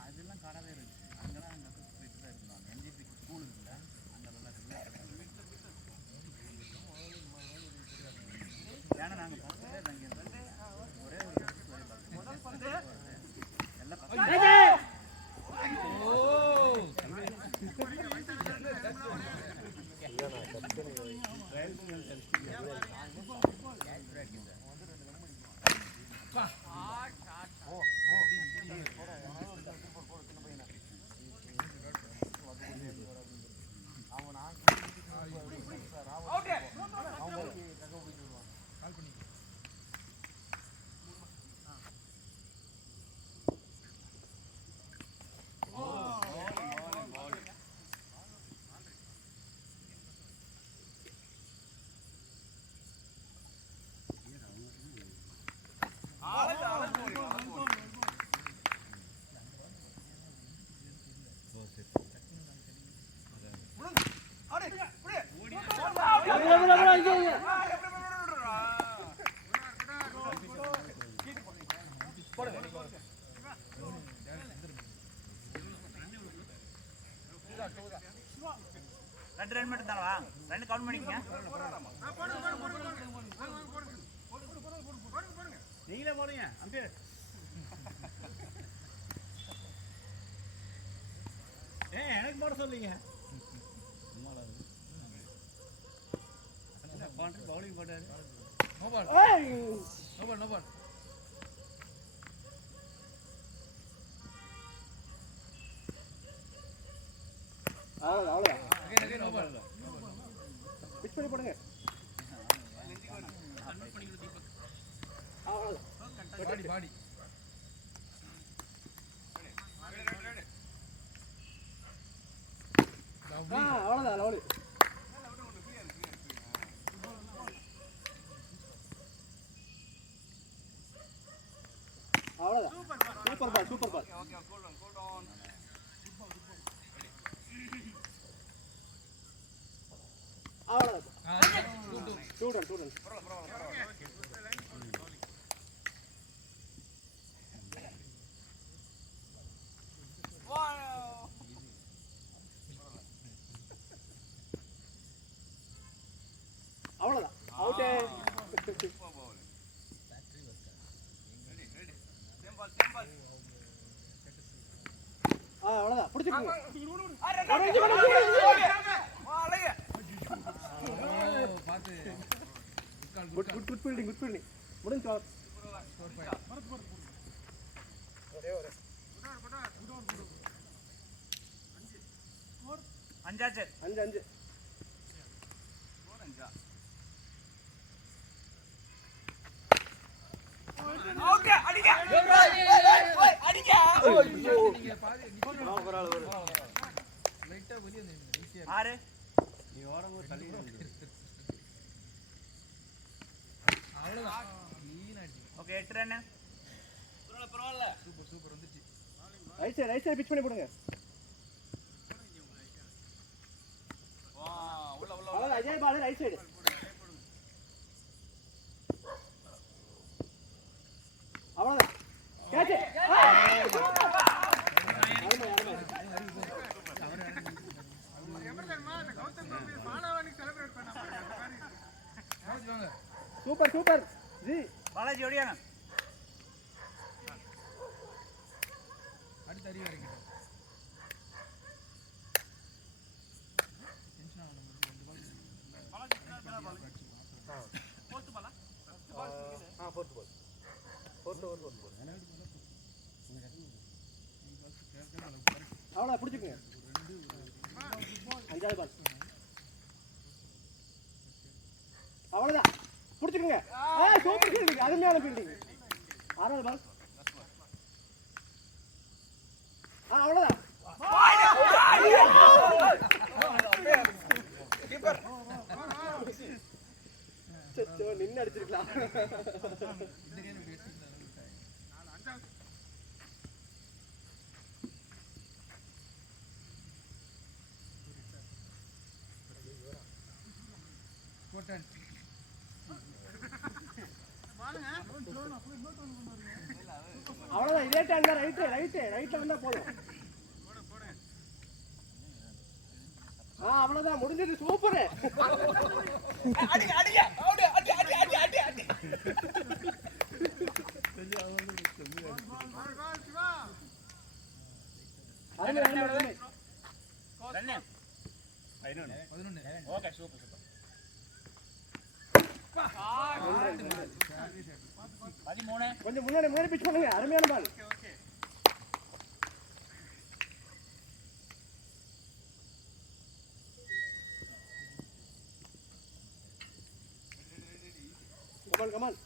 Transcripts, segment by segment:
அதெல்லாம் கடவே இருக்கு. அங்கெல்லாம் அங்கே போயிட்டு தான் இருந்தாங்க. என்ஜிபி ஸ்கூல் இருக்குல்ல, அங்கெல்லாம் ஏன்னா நாங்கள் பார்த்ததே அங்கே ஒரே ஒரு ரெண்டு ரன் மட்டும் தானவா? ரெண்டு கவுண்ட் பண்ணிக்கங்க. நீங்களே போடுங்க அம்பீர். எனக்கு போட சொல்லுங்க. பவுலிங் போட்டாரு. No ball. No ball, no ball. அவ்வளோ நோ பால். பிச் பண்ணி போடுங்க. பாடி பாடி. அவ்வளோதான் லவ்லி. அவ்வளோதான். Super ball, super ball. அவ்வளோதான். Two run. அவ்வளோதான். அவுட்டே. அவ்வளோதான். பிடிச்சிருக்கீங்க. Good fielding. முடிஞ்சு. அஞ்சாச்சு. 5 ஓகே அடிங்க. அடிங்க. நீங்க பாதி லைட்டா வெளிய நின்னு. ஆறு. நீ ஓரமா தள்ளி நின்னு. அவ்வளவுதான். Okay 8 run. பரவாயில்ல. சூப்பர் வந்துச்சு. ரைட் சைடு பிட்ச் பண்ணி போடுங்க. உள்ள அவ்வளவுதான். Ajay ball right side. அவ்வளவுதான். கேட்ச். சூப்பர் ஜி. பாலாஜி ஓடியாங்க. அடி தரி வரீங்க. டென்ஷன் ஆன ரெண்டு பால். பாலாஜி என்ன பால்? ஃபோர்த் பாலா? Fourth ball. அவ்வளோ பிடிச்சிக்கங்க. 5வது பால். அவ்வளோதான். பிடிச்சிக்கங்க. Super fielding. அருமையான ஃபீல்டிங். 6வது பால். அவ்வளோதான். நின்று அடிச்சிருக்கலாம். அவ்வளவுதான். இதே டைம் தான். ரைட்ல வந்தா போதும். அவ்வளவுதான், முடிஞ்சது. சூப்பர். கொஞ்சம் முன்னாடி பிச் பண்ணுங்க. அருமையான பால். கமான்.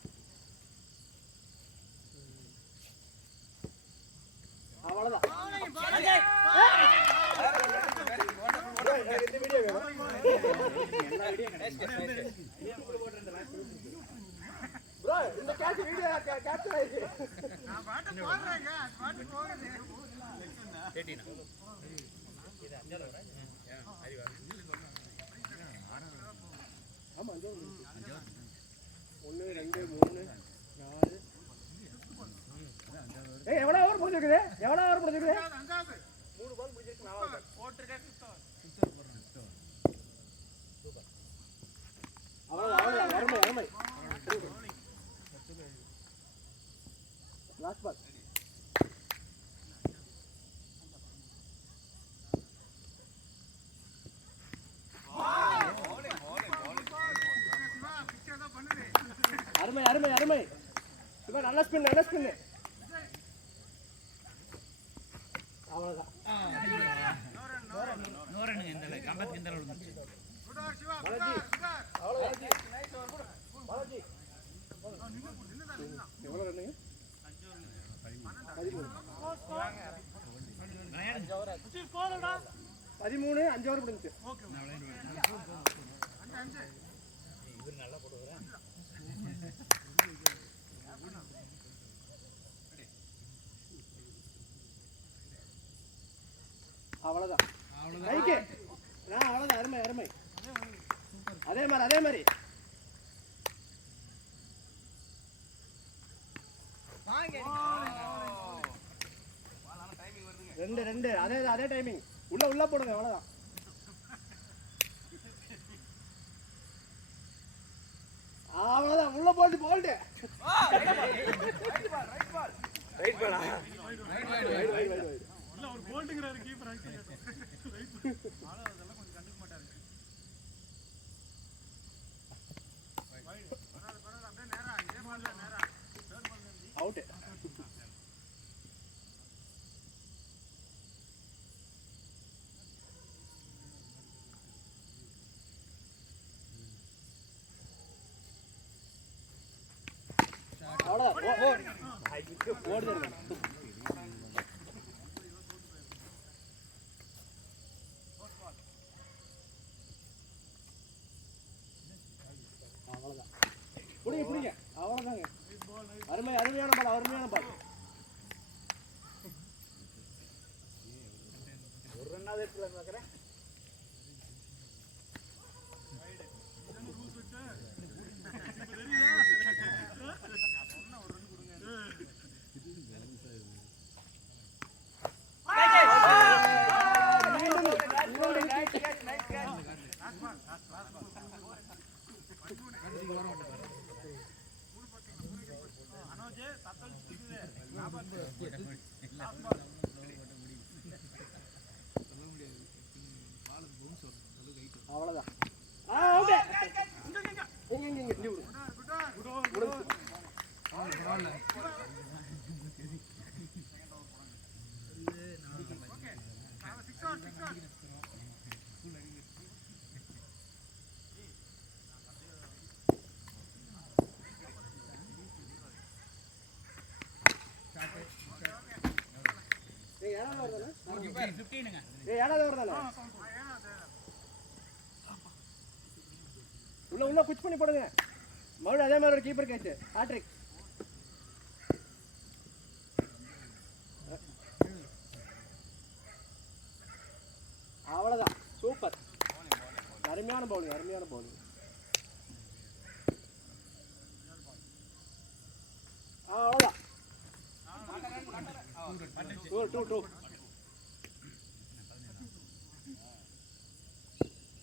அவ்வளவுதான். இந்த கேட்ச் வீடியோ கேப்சர் ஆயிடுச்சு. நான் பாட்டு போடுறேங்க. பாட்டு போகுது. கேட்டினா இது அஞ்சல வர ஹரி வர ஆமா அஞ்சல 1 2 3 4 ஏய் எவ்வளவு ஓவர் முடிஞ்சிருக்குது? அஞ்சாவது 3 பால் முடிஞ்சிருக்கு. நான் போட்டுருக்கேன். சூப்பர். அவ்வளவு அருமை. Last ball. அருமை. இப்ப நல்ல ஸ்பின். அவ்வளவுதான். நோரனுங்க இந்த கம்பத் இந்த விழுந்துச்சு. பாலாஜி எவ்வளவு ரன்னுங்க? 13 5 ஓவர் முடிஞ்சு. இவர் நல்லா போடுவாரா? அவ்வளவுதான். கைக்கு அவ்வளவுதான். அருமை. அதே மாதிரி ரெண்டு அதே டைமிங். உள்ள போடுங்க. அவ்வளவுதான். உள்ள போல்ட் ரைட் பால். இல்ல ஒரு போல்ட்ங்கறாரு கீப்பர் ஆக்சுவலி. அதெல்லாம் கொஞ்சம் கண்டுக்க மாட்டாரு. பரவாயில்லை அப்படியே நேரா இதே பால்ல நேரா அவுட். ஓடுது. அவ்வளவுதான். புடிங்க. அவ்வளவுதாங்க. அருமையான பால். ஒரு ரன்னாவது எடுத்துலாம் பார்க்கறேன். அவ்வளவுதான். உள்ள புஷ் பண்ணி போடுங்க. மறுபடியும் அதே மாதிரி ஒரு கீப்பர் கேட்ச். ஹாட்ரிக். அவ்வளவுதான். சூப்பர். அருமையான பவுலிங். 2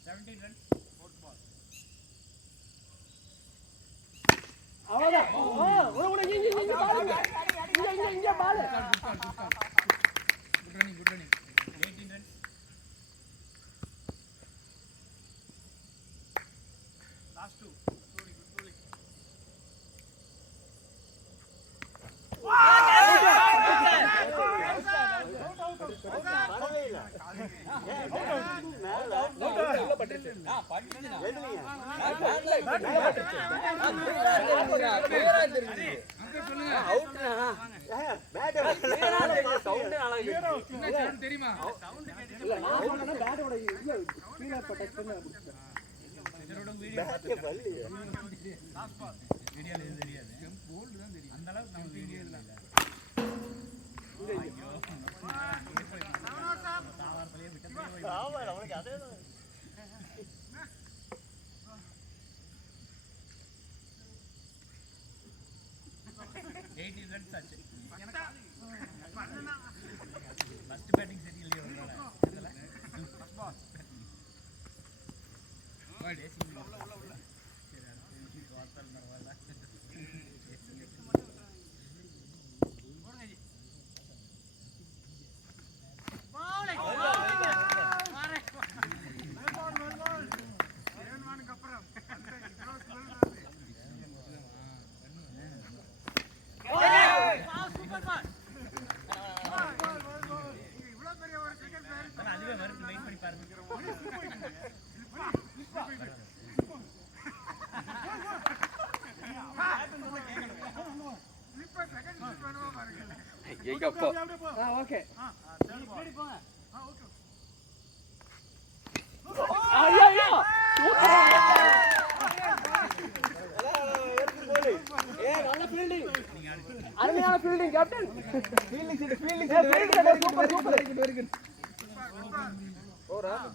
17 runs. அவ்வளவுதான். உட இங்க பால். Good running. 18 runs. Last 2. Good. தெரியுமா அந்த அளவுக்கு நம்ம வீடியோ இல்ல ஃபர்ஸ்ட் பேட்டிங் சரி இல்லையோ அதுவே வரும் வெயிட் பண்ணி பாருங்க ஓகே அருமையான ஃபீல்டிங் கேப்டன்.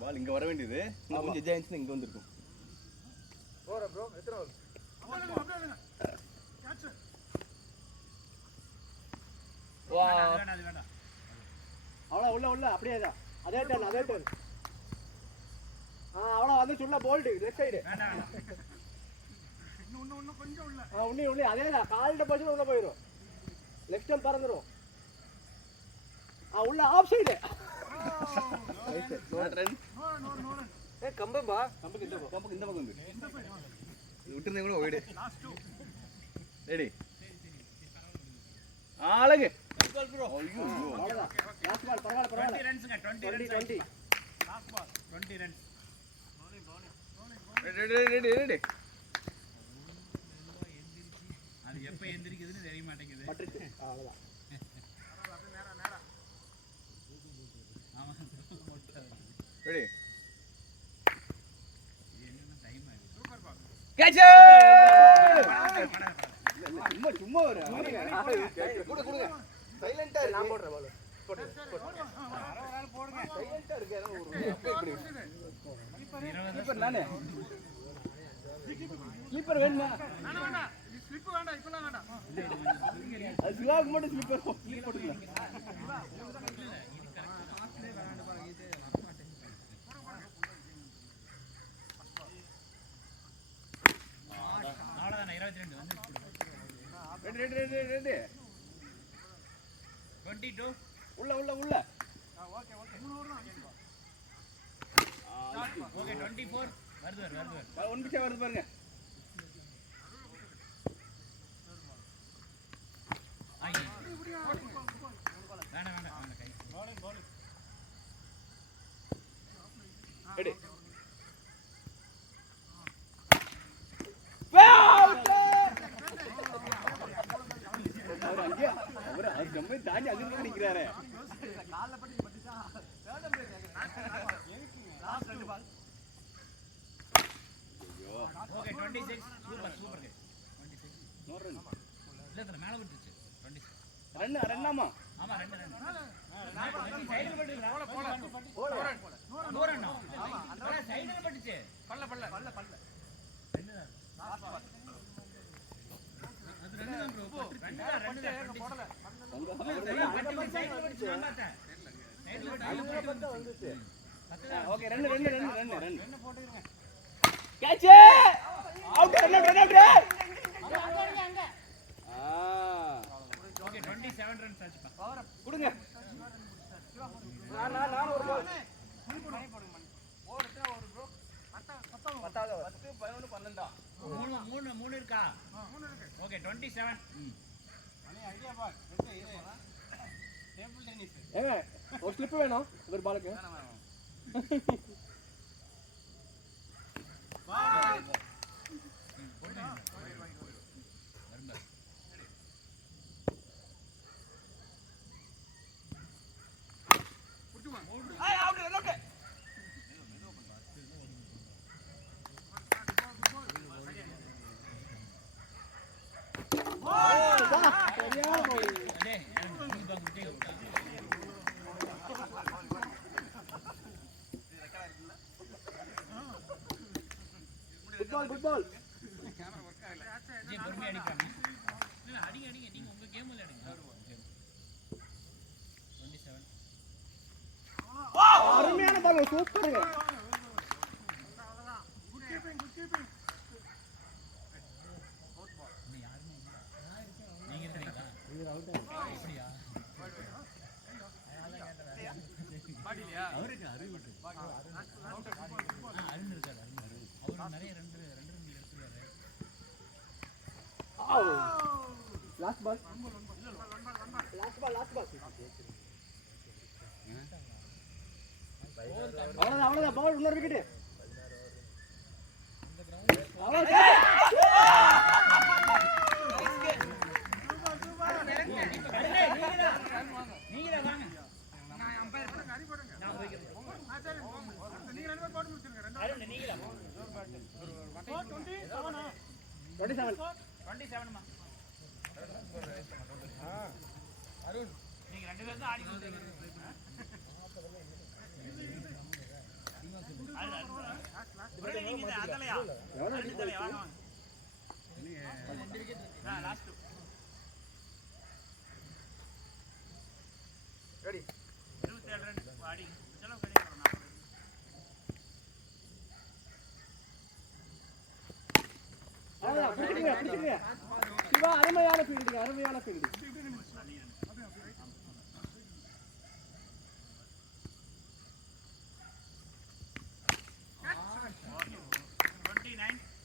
பால் இங்க வர வேண்டியது கொஞ்சம் ஜெயின்ஸ் இங்க வந்திருக்கும். வேண்டாம் அவ்வளோ உள்ள அப்படியே தான் அதே டர்ன் அவ்வளோ வந்து சொல்ல போல்டு லெஃப்ட் சைடு இன்னும் கொஞ்சம் உள்ள உள்ளே அதே தான் கால்கிட்ட போச்சு உள்ள போயிடும் லெஃப்ட் டைம் பறந்துடும் உள்ள ஆஃப் சைடு கம்பம்பா கம்புக்கு இந்த பக்கம் வந்து விட்டுருந்தே கூட ஓடு. ரெடி அழகு. ஐயோ அவ்வளவுதான் லாஸ்ட் பால் பரவாயில்ல 20 ரன்ஸ்ங்க 20 லாஸ்ட் பால் 20 ரன்ஸ் ரெடி அது எப்ப எந்திரிக்குதுன்னு தெரிய மாட்டேங்குது பட்டுச்சு அவ்வளவுதான் ஆமா ரெடி என்ன டைம் ஆகுது சூப்பர் பால் கேட்ச் சும்மா ஒரு கொடுங்க சைலண்டா நான் போடுறேன் பால் போடுங்க சைலண்டா இருக்கு கீப்பர் நானே கீப்பர் வேணுமா ஸ்லிப் வேண்டாம் இப்பலாம் வேண்டாம் அது சிவாக்கு மட்டும் ஸ்லிப்பர் ஸ்லிப் போட்டுக்கலாம் அவ்வளவுதான் 22 வந்து ரெடி 22 உள்ள ஓகே 24 வருது ஒன் பிச்சை வருது பாருங்க வேண்டாம் கை ரெடி அவர் அது கம்பி தாண்டி அங்க நிக்கிறாரு ஓகே 26 சூப்பர் கை 26 இல்ல மேல விட்டுச்சு 26 ரன்னாமா ஆமா 2 ரன் சைடுல பட்டுச்சு போல ஆமா சைடுல பட்டுச்சு பல்ல அது 2 தான் ப்ரோ 2 தான் போடல okay run catch out run out okay 27 runs ஆச்சுப்பா கொடுங்க நான் ஒரு பால் ஓடுறா ஒரு ப்ரோ 10 11 12 மூணு இருக்கா ஓகே 27 ஐடியா பால் டேபிள் டென்னிஸ் ஏங்க ஒரு ஸ்லிப் வேணும் ஒரு பாலுக்கு குட் பால் ஜி பொறுமையா அடிப்பாங்க இல்ல அடிங்க நீங்க உங்க கேம்ல அடிங்க 27 அருமையான பால் சூப்பருங்க குட் கீப்பிங் நீங்க இருக்கீங்களா இது அவுட் அப்படியா பாடிலையா அவருக்கு அருண் இருக்காரு அவர் நிறைய ரெண்டு எடுத்துறாரு லாஸ்ட் பால் அவ்வளவுதான் பால் இன்னொரு விக்கெட் நீங்களே வாங்க நான் அம்பையர் போடுங்க அடி போடுங்க நான் வைக்கிறேன் சரி நீங்க ரெண்டு பேரும் போட்டு முடிச்சிருங்க ரெண்டு அருண் நீங்களே 27 மா அருண் நீங்க ரெண்டு பேரும் தான் ஆடி கொடுத்தீங்க நீங்க அதலையா அதலையா வாங்க ரெண்டு விக்கெட் லாஸ்ட் ரெடி 27 ரன் ஆடி चलो கிடைக்கும் பிடிச்சிருங்க சிவா அருமையான ஃபீல்டிங்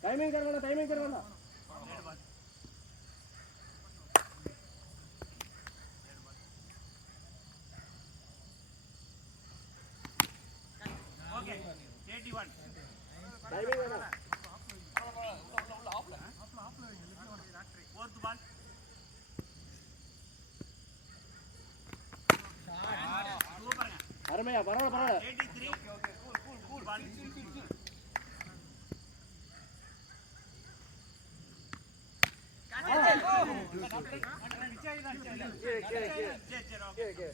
टाइमिंग करवाना ओके 81 टाइमिंग करना फोर्थ बॉल सूपर अरमैया बराबर 83 कूल बॉल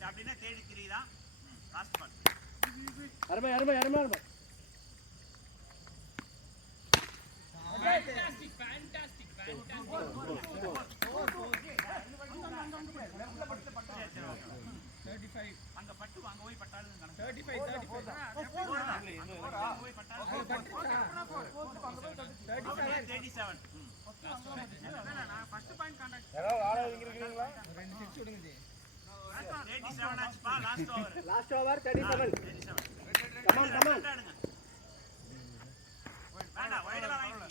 அப்படினா 33 தான் லாஸ்ட் பால் अरमैया fantastic அங்க பட்டு வாங்க போய் பட்டாலும் 35 போய் பட்டாலும் 37 நான் ஃபர்ஸ்ட் பாயிண்ட் கான்டாக்ட் யாராவது ஆள இருக்கீங்களா 87 ஆச்சு பா லாஸ்ட் ஓவர் 37 கமான் வேண்டா வைடா வாங்கிங்க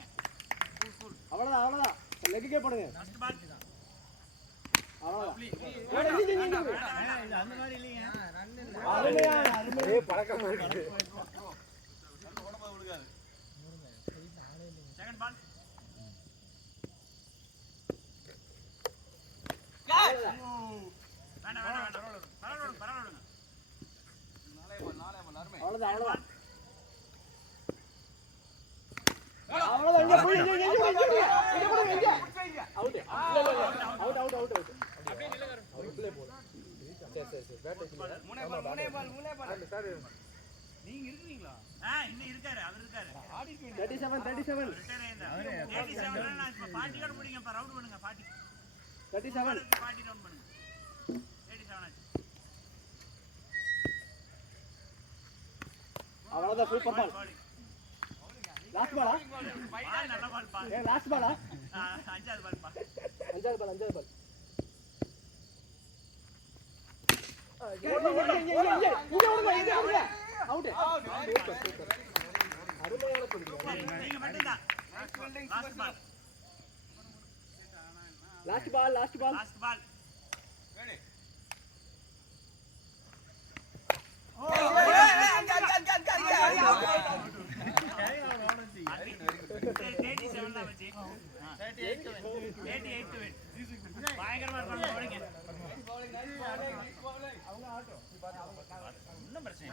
அவ்வளவுதான் லெக்குக்கே போடுங்க ஃபர்ஸ்ட் பால் அவ்வளவுதான் அந்த மாதிரி இல்லைங்க அருமையா பறக்கமா இருக்கு செகண்ட் பால் வேண்டாம் பரவாயில்ல அவ்வளவுதான் நீங்க இருக்கீங்களா இன்னும் இருக்காரு அவர் இருக்காரு 37 பாட்டி கார்டு பிடிங்க ரவுண்ட் பண்ணுங்க பாட்டி 37 பாட்டி ரவுண்ட் பண்ணுங்க 87 ஆச்சு அவ்வளவுதான் சூப்பர் பால் லாஸ்ட் பாலா பால் நல்ல பால் பா ஏ லாஸ்ட் பாலா அஞ்சாவது பால் பா அஞ்சாவது பால் இங்க அவுட் சூப்பர் சூப்பர் அருமையான புள்ளி நீங்க மட்டும் தான் last ball last ball last ball ready பயங்கரமா இருப்பாங்க ஒன்றும் பிரச்சனை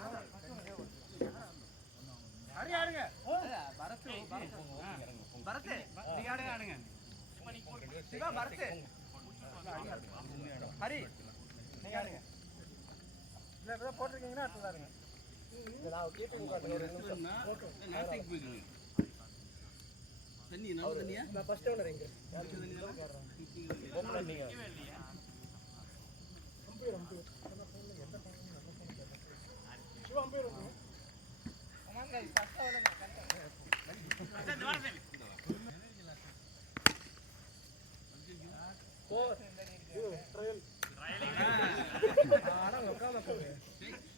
பரத்து நீங்க ஆடுங்க சிவா பரத்து ஹரி நீங்க ஆடுங்க இல்ல இப்ப போட்டுருக்கீங்கன்னா அடுத்து நான் கீப்பிங் கார்டு ஒரு நிமிஷம் நாட்டிக்கு போயிடுங்க தண்ணி நல்ல தண்ணியா நான் ஃபர்ஸ்ட் ஓனர் எங்க ஓபன் பண்ணீங்க சிவா அம்பேர் ஆமாங்க ஃபர்ஸ்ட் ஓனர்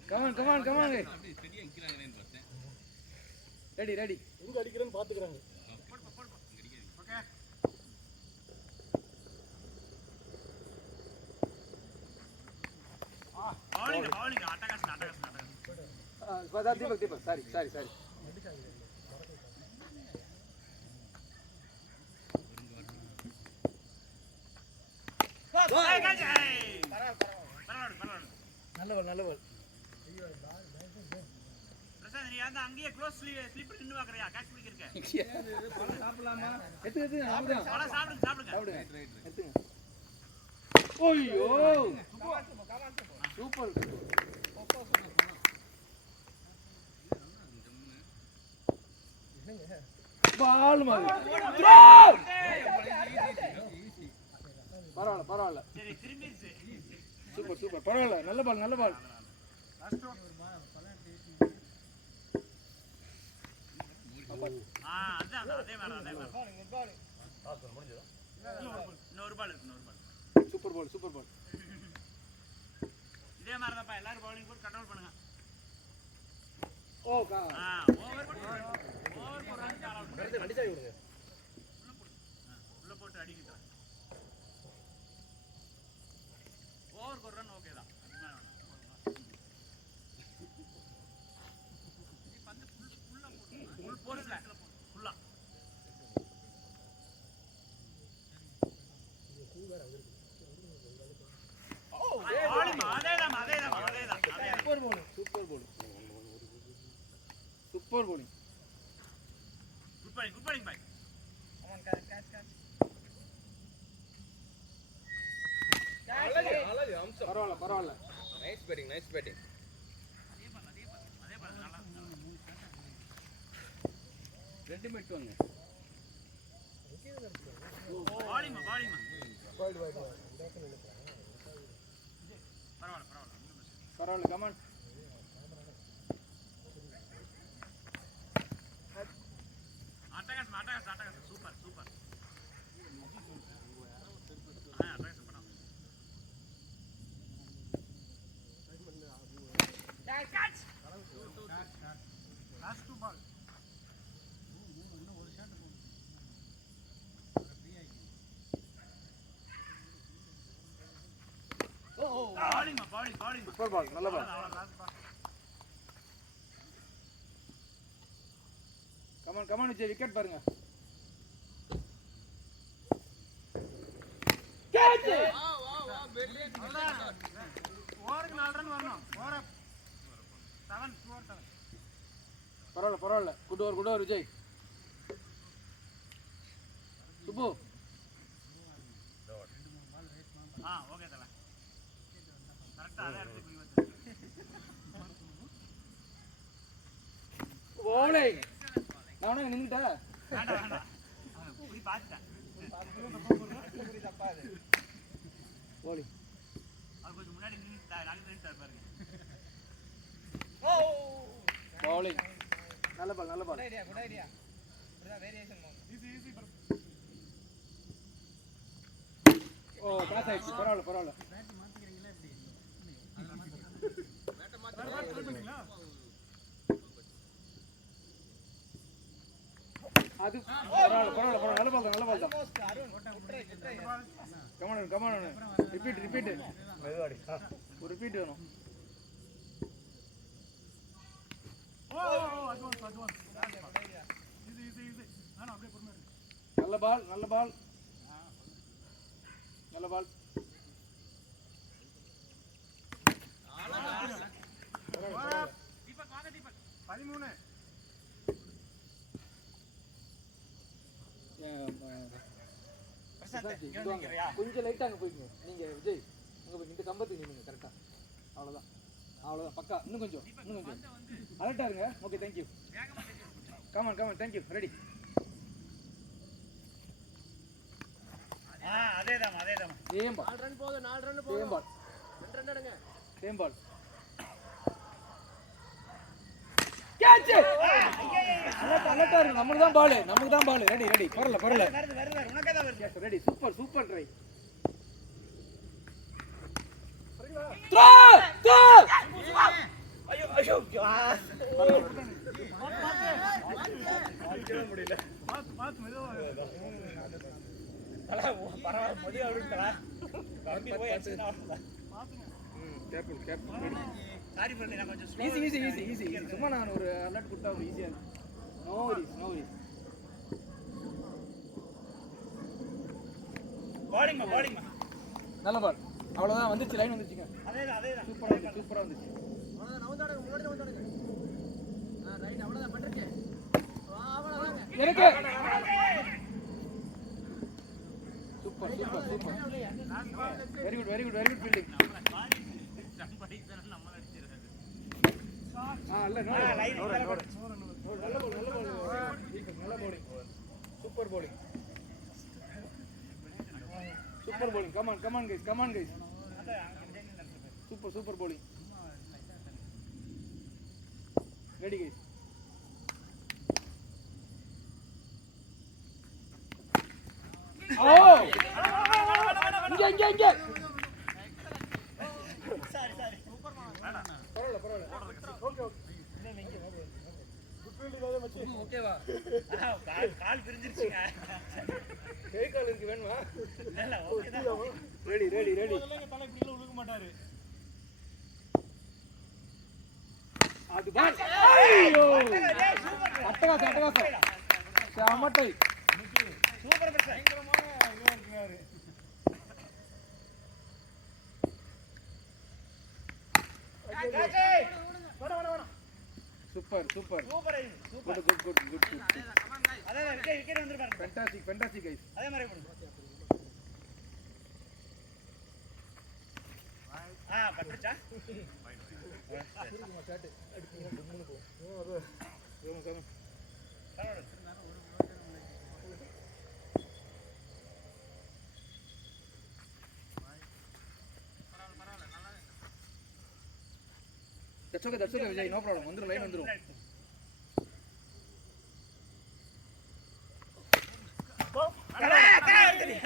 come on ரெடியா நிக்கறாங்கன்னு பார்த்தேன் ரெடி எங்க அடிக்கிறேன்னு பாத்துக்கறாங்க ஓகே பவுலிங் அட்டகாசம் தீபக் சாரி நல்ல பால் பிரசாத் நீ அந்த அங்கேயே க்ளோஸ் ஸ்லீப்பர் நின்னு வாக்குறியா கேட்ச் பிடிக்கிறக்க சாப்பிடலாமா எடுத்து அவ்வளவு சாப்பிடுங்க எடுத்துங்க ஓய்யோ சூப்பர் பால் மாதிரி பரவாயில்ல சரி திரும்பிடுச்சு சூப்பர் பரவாயில்ல நல்ல பால் அதான் அதே மாதிரி இன்னொரு பால் சூப்பர் பால் இதே மாதிரி தான்ப்பா எல்லாரும் பவுலிங் போட்டு கண்ட்ரோல் பண்ணுங்க ஓகே ஓவர் வண்டி சாவி விடுங்க உள்ள போட்டு அடிக்கிட்டான் ஓவர் ஒரு ரன் ஓகே தான் ஃபுல் போர்ஸ்ல ஃபுல்லா அதேதான் சூப்பர் போலிங் குட் பாயிங் பாய் பரவாயில்ல நைஸ் பேட்டிங் அதே பால் நல்லா ரெண்டு மிட் வாங்க bowling பரவாயில்ல கமான் அட்டகாசம் சூப்பர் அட்டகாசம் பண்ணலாம் catch last two ball bowling super ball நல்ல பால் கமான் விஜய் விக்கெட் பாருங்க கேட்ச் ஓவருக்கு 4 ரன் வரணும் ஓவர் 7 பரவாயில்ல good over Vijay Subbu okay தல கரெக்ட்டா அதே இடத்துக்கு போய் வந்து bowling நானே நின்னுட்டா வேண்டாம் புடி பாத்துட்டேன் bowling அது கொஞ்சம் முன்னாடி நின்னு பாருங்க bowling. நல்ல பால் நல்ல பால். Good idea. இதுதான் வேரியேஷன் மோட். ஈஸி. ஓ பாஸ் ஆயிடுச்சு. பரவாயில்ல. பேட் மாத்திக்கிறீங்களா எப்படி? பேட் மாத்திக்கிறீங்களா? அது பரவாயில்ல. நல்ல பால் தான். Arun try. Come on. Repeat. மெதுவாடி. ஒரு ரிப்பீட் வேணும். அட்வான்ஸ். ஈஸி. நான் அப்படியே பொறுமையா இரு. நல்ல பால். தீபக் வாங்க தீபக். 13. கொஞ்சம் லைட்டா அங்க போய்க்குங்க. நீங்க விஜய் அங்க போய் இந்த கம்பத்துக்கு நில்லுங்க கரெக்டா. அவ்வளவுதான் பக்கா. இன்னும் கொஞ்சம் அலர்ட்டா இருங்க. Okay thank you. Come on thank you. Ready. அதேதான். Same ball. 4 ரன் போதும். Same ball. 2 ரன் எடுங்க. Same ball. கேட்ச். அலர்ட்டா இருங்க. நமக்கு தான் பால். ரெடி. பரல. வருது. உனக்கே தான் வருது. S ready. Super try. Throw. ஐயோ. முடியல. பாத்து மெதுவா. பரவாயில்ல. மதியம் விடுங்களா. தம்பி போய் அடிச்சுனா பாத்துங்க. கேர்ஃபுல். சாரி பண்ணி நான் கொஞ்சம் ஸ்லோ. ஈஸி. சும்மா நான் ஒரு அலர்ட் கொடுத்தா ஈஸியா இருக்கும். No worries. பாலிங். நல்ல பால். அவ்வளவுதான் வந்துச்சு. லைன் வந்துச்சுங்க. அதேதான். சூப்பரா வந்துச்சு. அவ்வளவுதான். நவுந்தாடுங்க. ரைட் அவ்வளவுதான் பண்றீங்க. அவ்வளவுதான். எனக்கு சூப்பர். Very good fielding. இல்ல நல்ல ball. Super bowling. Come on guys. Super bowling. Ready guys. Oh! இங்க. சாரி. சூப்பர் மான். பரவாயில்ல. ஓகே. குட் ஃபீல்டிங் அதே மச்சி. ஓகேவா? கால் பிரிஞ்சிருச்சுங்க. கை கால் இருக்கு வேணுமா? இல்ல ஓகே தான். ரெடி. முதல்லங்க தலை இப்படி உழுக மாட்டாரு. அது பால். ஐயோ! அட்டகாசம். சாமட்டை. சூப்பர் பிரஸ். பயங்கரமான இதுவா இருக்காரு. வேணாம். சூப்பர். குட். அதேதான் விக்கெட் வந்துருப்பாரு. Fantastic guys. அதே மாதிரி போடுங்க. பட்டுச்சா? That's okay, Vijay, no problem. Vandru line vandru.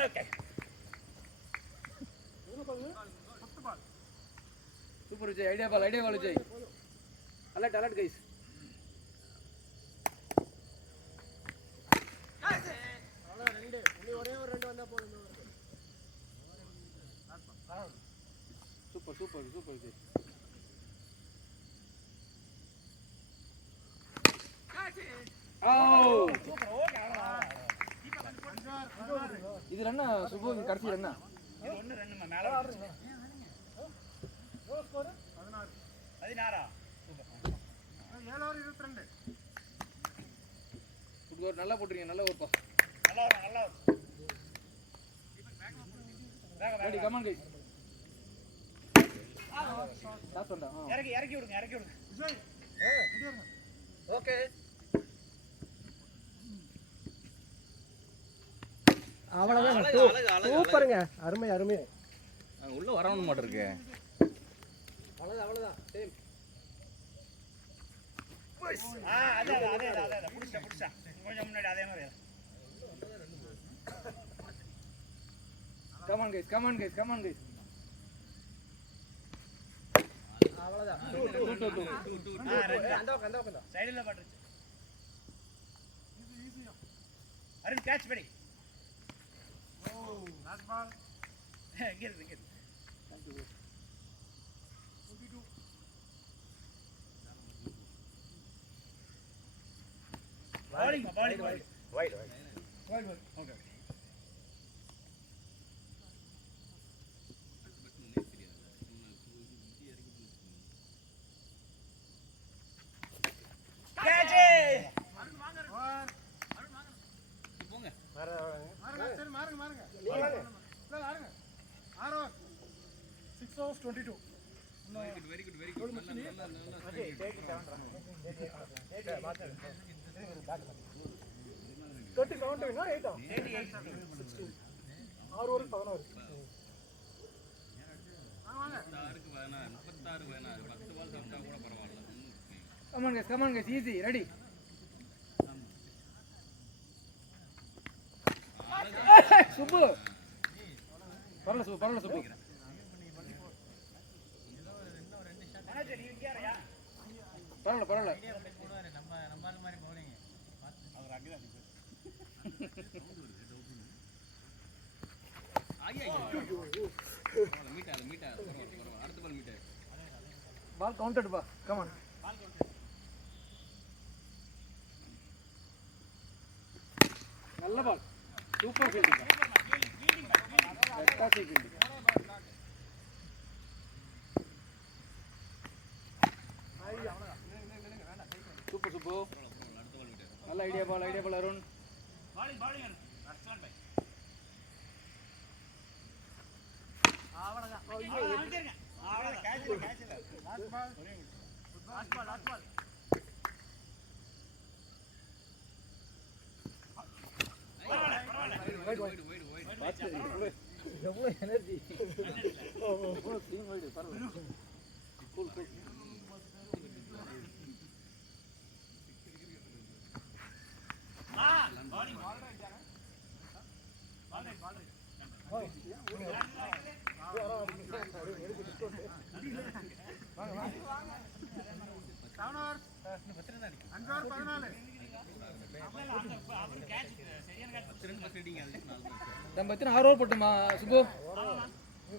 Okay. Super Vijay, idea ball Vijay. Alert guys. Super Vijay. Oh! இது என்ன சுபு கடைசி என்ன? இது ஒண்ணு ரெண்டுமா மேல வருது. ஸ்கோர் 16. சூப்பர். 7/22. குட் கோல் நல்லா போட்றீங்க நல்ல ஓர்ப்பா. நல்லா வரும். Ready come on guys. Toss பண்ணா. இறக்கி விடுங்க. விஜய். ஓகே. அவ்வளவுதான். சூப்பருங்க. அருமை. உள்ள வரணும் மாட்ட இருக்கு. அவ்வளவுதான். சேம். அதே புடிச்சா கொஞ்சம் முன்னாடி அதே மாதிரி Come on guys, come on guys, come on guys. அவ்வளவுதான். 2 அந்த பக்கம். சைடுல பட்டுச்சு. அருண் கேட்ச் படி. Last ball. இங்க. Bowling. Wide. Okay. Catch it! மாறுங்க. நீங்க வாங்க. 6 hours 22. Very good. Okay, take it down. 37 no 8 88 16 6 over 16 வாங்க 36 16 10 பால் சாப்பிட்டா கூட பரவாயில்லை. Come on guys, easy, ready. Super. பரவாயில்ல சுப்பு. பரவாயில்ல. நம்ம மாதிரி பவுலிங் அவர் அங்கதான் மீட்டர் அடுத்த பால் மீட்டர் பால் கவுண்டட் பா. Come on. நல்ல ball. Super fielding. Fantastic fielding. Super. நல்ல idea ball Arun. bowling excellent பை. அவ்வளவுதான் catch இல்ல. last ball. எவ்வளவு எனர்ஜி. பரவாயில்ல. கூல். நம்ம எத்தனை 6 ஓவர் போட்டோமா சுப்பு?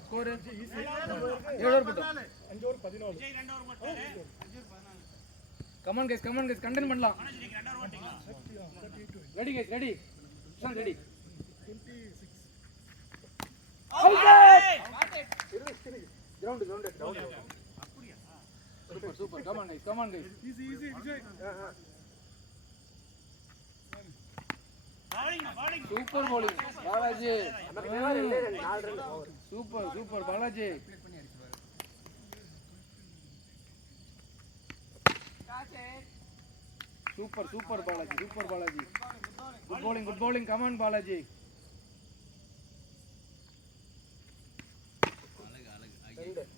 ஸ்கோர் 7 ஓவர் போட்டோம். 5 over 14 விஜய் 2 ஓவர் போட்டாரு. 5 over 14. கமான் கைஸ் கண்டெயின் பண்ணலாம். மனோஜ் நீங்க 2 ஓவர் போட்டீங்களா? Ready guys ready. Sushant ready. 26 ground. Super. Come on guys. easy Vijay bowling super bowling Balaji. Super Balaji. Super Balaji. Good bowling. Come on Balaji.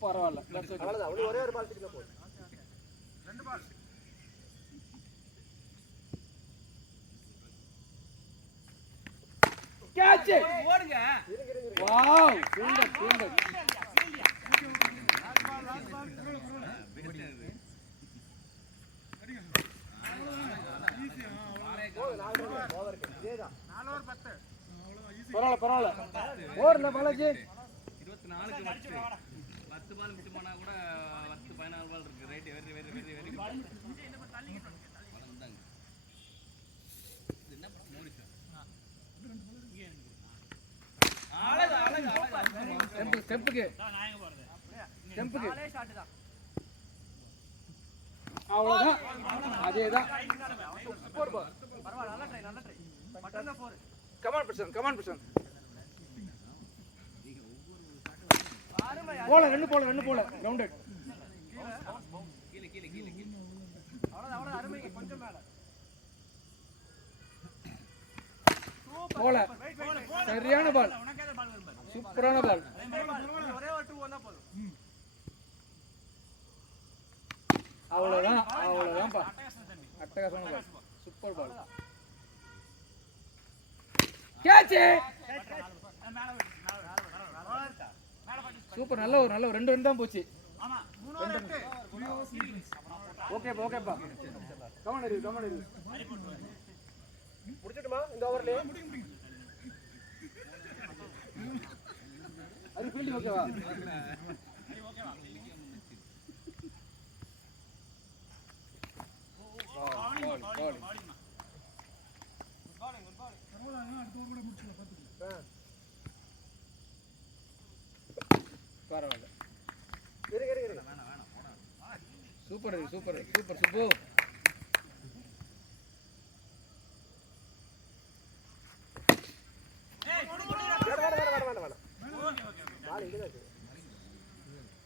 பரவாயில்ல. அவ்வளவுதான். அவளே ஒரே ஒரு பால் சிக்கினா போதும். 2 பால். Catch it. ஓடுங்க. Wow, super. பரவாயில்ல. ஓடுல பாலாஜி. 24க்கு 10 பால் மிஸ் பண்ணா கூட 14 பால் இருக்கு. ரைட் வெரி ஸ்டெப்புக்கு நான் எங்க போறது? ஸ்டெப்புக்கு அவ்வளவுதான். அதேதான். Super ball. பரவாயில்ல. நல்ல ட்ரை. பட்டன்ல 4. கமான் பிரசாந்த். போல ரெண்டு போல கிரவுண்டட். அவ்வளவுதான் அருமைக்கு கொஞ்சம் மேல. போல சரியான பால். உனக்கு ஏதோ பால் வரும் பாரு. சூப்பரான பால். ஒரே ஒரு 2 வந்தா போதும். அவ்வளவுதான் பா. அட்டகாசம் தம்பி. அட்டகாசமான ball, super ball. Catch, super. நல்ல ஒரு 2 ரன் தான் போச்சு. ஓகேப்பா ஓகேப்பா. கமான் இரு, கமான் இரு. முடிச்சிட்டுமா இந்த ஓவர்ல? அது ஃபீல்டிங் ஓகேவா? பரவாயில்ல. Super super super Subbu.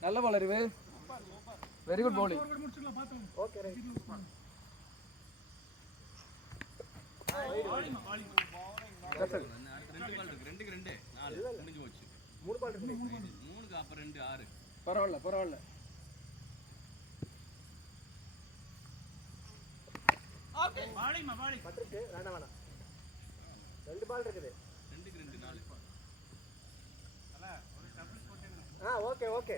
நல்ல ball Arivu. Very good bowling. Okay right. பரவாயில்ல பரவாயில்ல. ரெண்டு பால் இருக்குது. Okay okay.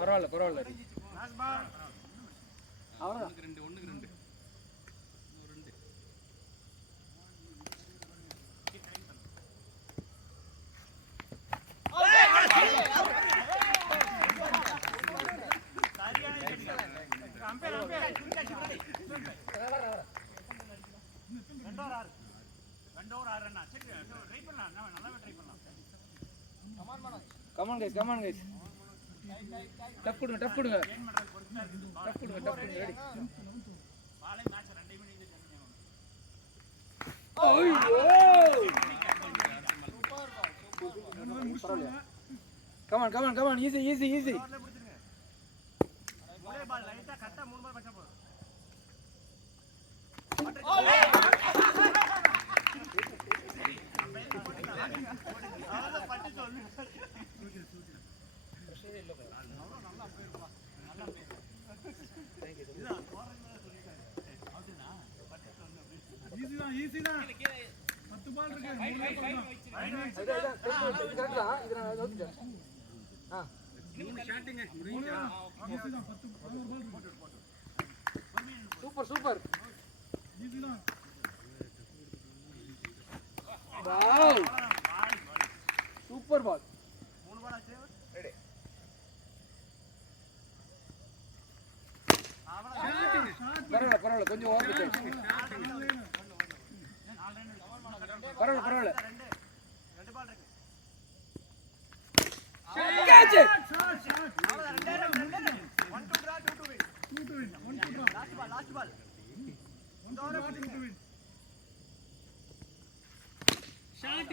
பரவாயில்ல பரவாயில்ல. Come on guys, come on guys. டப் கொடுங்க, டப் கொடுங்க, டப் கொடுங்க, டப் கொடுங்க. Ready. Come on come on come on. Easy easy easy. Super super. Wow, super ball. பரவாயில்ல பரவாயில்ல. கொஞ்சம் ஓவர் பிச். பரவாயில்ல பரவாயில்ல. கேட்ச். ஷாட்.